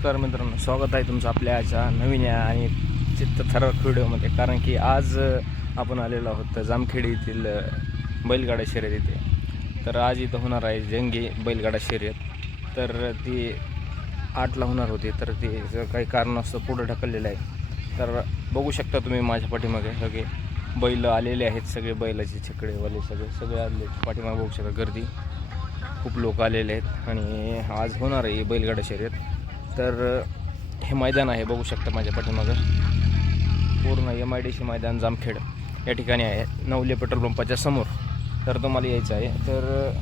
नमस्कार मित्रांनो स्वागत आहे तुमचं आपल्या आजच्या नवीन या आणि चित्तथरारक व्हिडिओमध्ये. कारण की आज आपण आलेलो आहोत जामखेड येथील बैलगाडा शर्यत इथे तर आज इथं होणार आहे जंगी बैलगाडा शर्यत. तर ती आठला होणार होती तर ती जर काही कारणास्तव पुढं ढकललेलं आहे तर बघू शकता तुम्ही माझ्या पाठीमागे. सगळे बैल आलेले आहेत सगळे बैलाचे छकडेवाले सगळे सगळे आले पाठीमागे बघू शकता गर्दी. खूप लोक आलेले आहेत आणि आज होणार आहे बैलगाडा शर्यत. तर हे मैदान आहे बघू शकता माझ्या पाठीमागं. पूर्ण एम आय डी सी मैदान जामखेड या ठिकाणी आहे. नवले पेट्रोल पंपाच्या समोर. तर तुम्हाला यायचं आहे. तर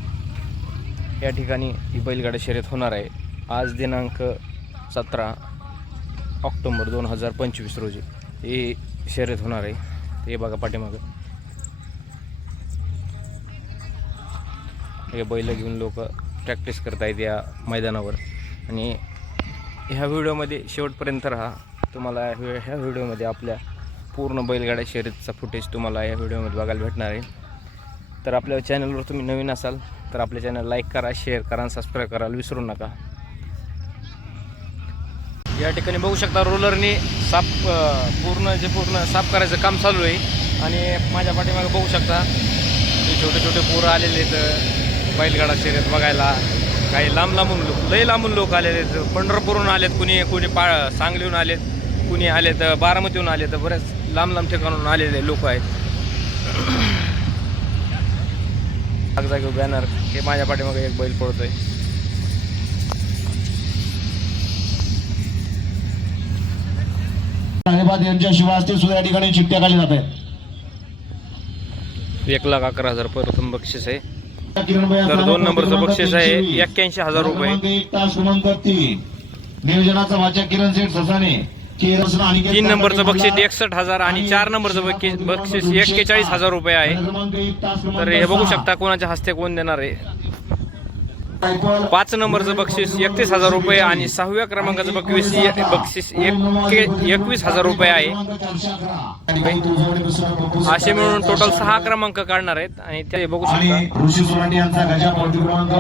या ठिकाणी ही बैलगाडा शर्यत होणार आहे. आज दिनांक सतरा ऑक्टोंबर दोन हजार पंचवीस रोजी ही शर्यत होणार आहे. ते बघा पाठीमागं. हे बैल घेऊन लोक प्रॅक्टिस करत आहेत या मैदानावर. आणि ह्या व्हिडिओमध्ये शेवटपर्यंत राहा. तुम्हाला ह्या ह्या व्हिडिओमध्ये आपल्या पूर्ण बैलगाड्या शर्यतीचा फुटेज तुम्हाला या व्हिडिओमध्ये बघायला भेटणार आहे. तर आपल्या चॅनलवर तुम्ही नवीन असाल तर आपल्या चॅनल लाईक करा शेअर करा आणि सबस्क्राईब करायला विसरू नका. या ठिकाणी बघू शकता रोलरनी साफ पूर्ण जे पूर्ण साफ करायचं काम चालू आहे. आणि माझ्या पाठीमागे बघू शकता छोटे छोटे पोरं आलेले आहेत बैलगाडा शर्यत बघायला. काही लांब लांबून लोक लई लांबून लोक आलेले आहेत. पंढरपूरहून आलेत कुणी कुणी पा सांगलीहून आलेत कुणी आलेत बारामतीहून आलेत बरेच लांब लांब ठिकाणून आलेले लोक आहेत. जागजागी बॅनर हे माझ्या पाठीमागे एक बैल पडतोय. यांच्या शिवास्ते सुद्धा या ठिकाणी चिठ्ठ्या खाली जात आहेत. एक लाख अकरा हजार प्रथम बक्षीस आहे. तर दोन नंबरचं बक्षीस आहे. 320. एक्क्याऐंशी हजार रुपये. नियोजनाचा वाचक किरण ससाने तीन नंबरचं बक्षीस एकसष्ट हजार आणि चार नंबरचं बक्षीस बक्षीस एक्केचाळीस हजार रुपये आहे. तर हे बघू. शकता कोणाच्या हस्ते कोण देणार आहे. पाच नंबरचं बक्षीस एकतीस हजार रुपये आणि सहाव्या क्रमांकाचं बक्षीस बक्षीस एक एकवीस हजार रुपये आहे. असे मिळून टोटल सहा क्रमांक काढणार आहेत आणि ते बघू शकता.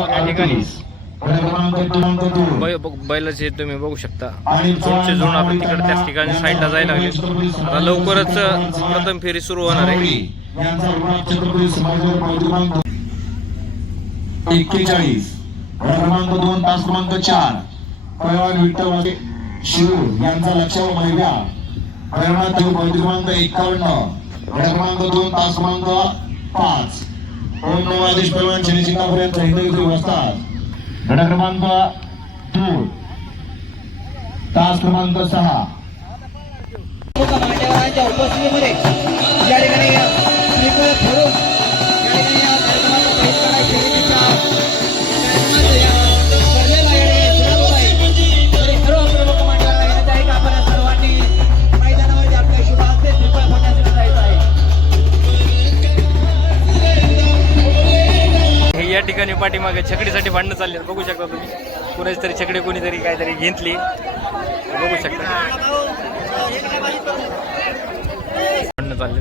या ठिकाणी. बैलाचे तुम्ही बघू शकता. पुढचे जुळून आता तिकडे त्याच ठिकाणी साईडला जायला लागले. आता लवकरच प्रथम फेरी सुरू होणार आहे. एक्केचाळीस. क्रमांक दोन तास क्रमांक चार पैलवान विठ्ठल शिव यांचा लक्षावर महिला क्रमांक पावती क्रमांक एकावन्न. क्रमांक दोन तास क्रमांक पाच. ओम नमो आदेश पैलवान शनी सिंगापूर हिंदगी वस्तात गड क्रमांक दोन तास क्रमांक सहा. मान्यवरांच्या उपस्थितीमध्ये या ठिकाणी पाठीमागे छकडीसाठी भांडणं चालली बघू शकता तुम्ही. कोणाची तरी छकडी कोणीतरी काहीतरी घेतली. बघू शकता. भांडणं चालले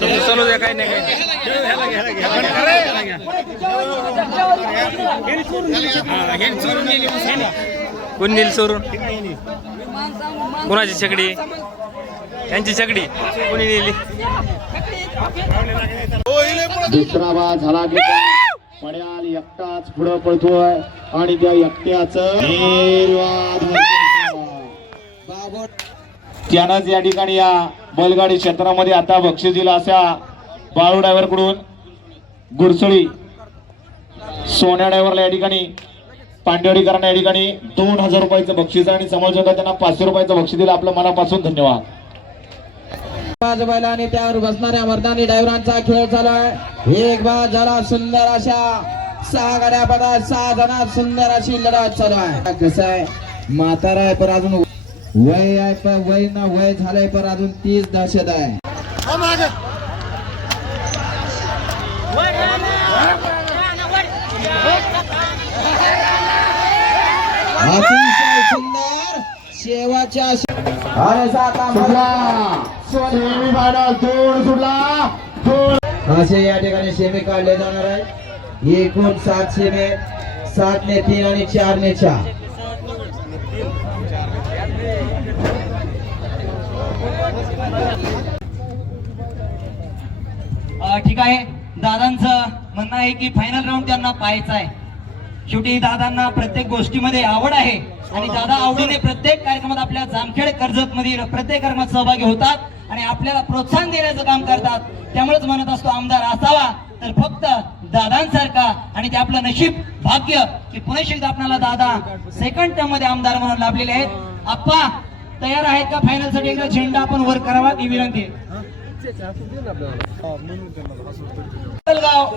तुम्ही चालू द्या काही नाही काही कोण नेल चोरून? कोणाची छकडी यांची छकडी कोणी नेली? दुसरा बाद झाला पड्याल एकटाच पुढं पळतोय आणि त्या एकट्याच त्यानंच या ठिकाणी या बैलगाडी क्षेत्रामध्ये आता बक्षीस दिलं अशा बाळू ड्रायव्हरकडून गुरसळी सोन्या ड्रायव्हरला या ठिकाणी पांडेवाडीकरांना या ठिकाणी दोन हजार रुपयाचं बक्षीस आणि समालोचक त्यांना पाचशे रुपयाचं बक्षीस दिलं. आपल्या मनापासून धन्यवाद. बाजूबाईला आणि त्यावर बसणाऱ्या मर्दानी डायव्हरांचा खेळ चालू आहे. एक बाद झाला सुंदर अशा सहा गाड्या पदात सहा जणात सुंदर अशी लढत चालू आहे. कसं आहे? म्हातारा आहे पण अजून वय आहे पण वय ना वय झालंय पण अजून तीच दहशत आहे. अतिशय सुंदर शेवाच्या अरे साता मला. सेमी फायनल दोन सुटला दोन असे या ठिकाणी सेमी काढले जाणार आहे. एकूण सात सेमी सात ने तीन आणि चार ने चार. ठीक आहे. दादांचं म्हणणं आहे की फायनल राऊंड त्यांना पाहायचा आहे. शेवटी दादांना प्रत्येक गोष्टीमध्ये आवड आहे. आणि दादा आवडीने प्रत्येक कार्यक्रमात आपल्या जामखेड कर्जत मधील प्रत्येक कार्यक्रमात सहभागी होतात. आणि आपल्याला प्रोत्साहन देण्याचं काम करतात. त्यामुळेच म्हणत असतो आमदार असावा. तर फक्त दादांसारखा आणि ते आपलं नशीब भाग्य की पुणे एकदा आपल्याला दादा सेकंड टर्ममध्ये आमदार म्हणून लाभलेले आहेत. आप्पा तयार आहेत का? फायनलसाठी एकदा झेंडा आपण वर करावा ही विनंती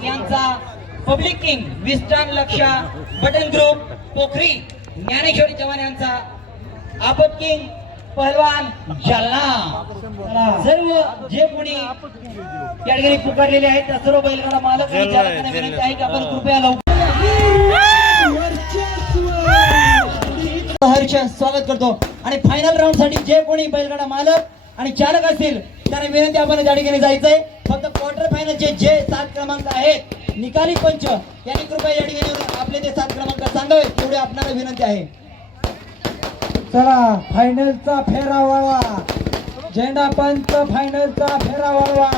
यांचा पब्लिक किंग विस्टान लक्षा बटन ग्रुप पोखरी ज्ञानेश्वरी चव्हाण यांचा आपत किंग पहलवान जालना सर्व जे कोणी या ठिकाणी पुकारलेले आहेत त्या सर्व बैलगाडा मालक विनंती आहे की आपण कृपया लवकर हर्ष स्वागत करतो. आणि फायनल राऊंडसाठी जे कोणी बैलगाडा मालक आणि चालक असतील त्यांना विनंती आपण त्या ठिकाणी जायचंय. फक्त क्वार्टर फायनलचे जे सात क्रमांक आहेत निकाली पंच यांनी कृपया या ठिकाणी आपले ते सात क्रमांक सांगावेत एवढी आपल्याला विनंती आहे. चला फायनलचा फेरा वळवा झेंडा पंच फायनलचा फेरा वळवा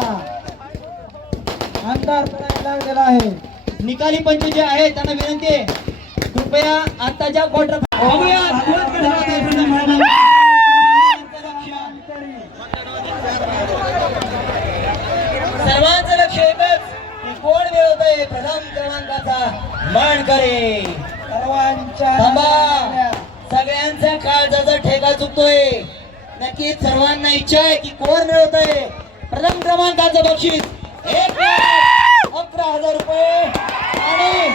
अंधार पडायला लागलेला आहे. निकाली पंच जे आहेत त्यांना विनंती आहे. कृपया आताच्या क्वार्टर आहे प्रथम क्रमांक. सर्वांचं लक्ष एकच की कोण मिळवतोय प्रथम क्रमांकाचा मान करे सर्वांच्या सगळ्यांचा काळजाचा ठेका चुकतोय नक्कीच सर्वांना इच्छा आहे की कोण मिळवतोय. प्रथम क्रमांकाचं बक्षीस एक लाख अकरा हजार रुपये. आणि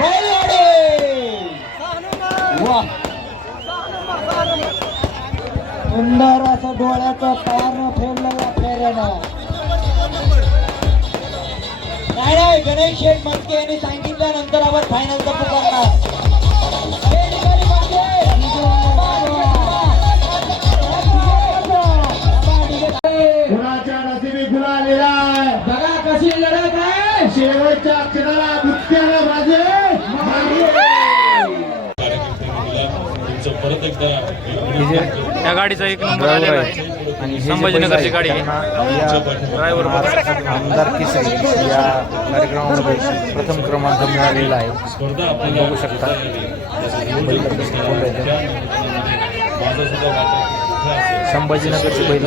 बैलगाडी वा सुंदर असं डोळ्याचं पारण फेरलं या फेऱ्यानं. नाही नाही गणेश शेठ मस्के यांनी सांगितल्यानंतर आपण फायनलचा पुकारणार शेवटच्या अक्षराला मुत्याला माझे या गाडीचा एक नंबर आलेला आहे. आणि संभाजीनगरची गाडी ड्रायव्हर आमदार किसन या कार्यक्रमामध्ये प्रथम क्रमांक मिळालेला आहे. आपण बघू शकता. बैल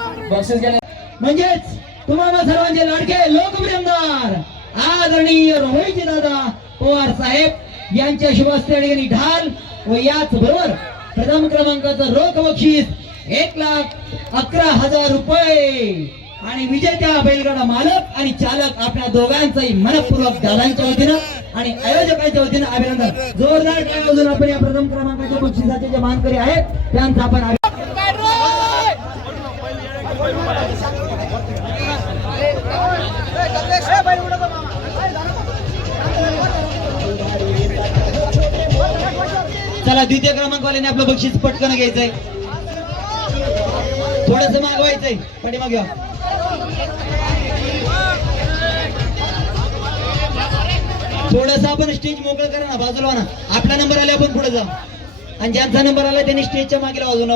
बक्षीस गेले. म्हणजेच तुम्हाला सर्वांचे लाडके लोकप्रिय आमदार आदरणीय रोहितजी दादा पवार साहेब यांच्या शुभस्ते ठिकाणी ढाल व याच बरोबर प्रथम क्रमांकाचं रोख बक्षीस एक लाख अकरा हजार रुपये. आणि विजेत्या बैलगाडा मालक आणि चालक आपल्या दोघांचंही मनपूर्वक दादांच्या वतीनं आणि आयोजकांच्या वतीनं अभिनंदन. जोरदार आपण या प्रथम क्रमांकाच्या बक्षिसाचे जे मानकरी आहेत त्यांचा आपण चला द्वितीय क्रमांकवाल्याने आपलं बक्षीस पटकन घ्यायचंय. थोडस मागवायचंय. पाठीमाग घ्या थोडस आपण स्टेज मोकळं करा ना बाजूला ना. आपला नंबर आला आपण पुढे जा. आणि ज्यांचा नंबर आला त्यांनी स्टेजच्या मागे बाजूला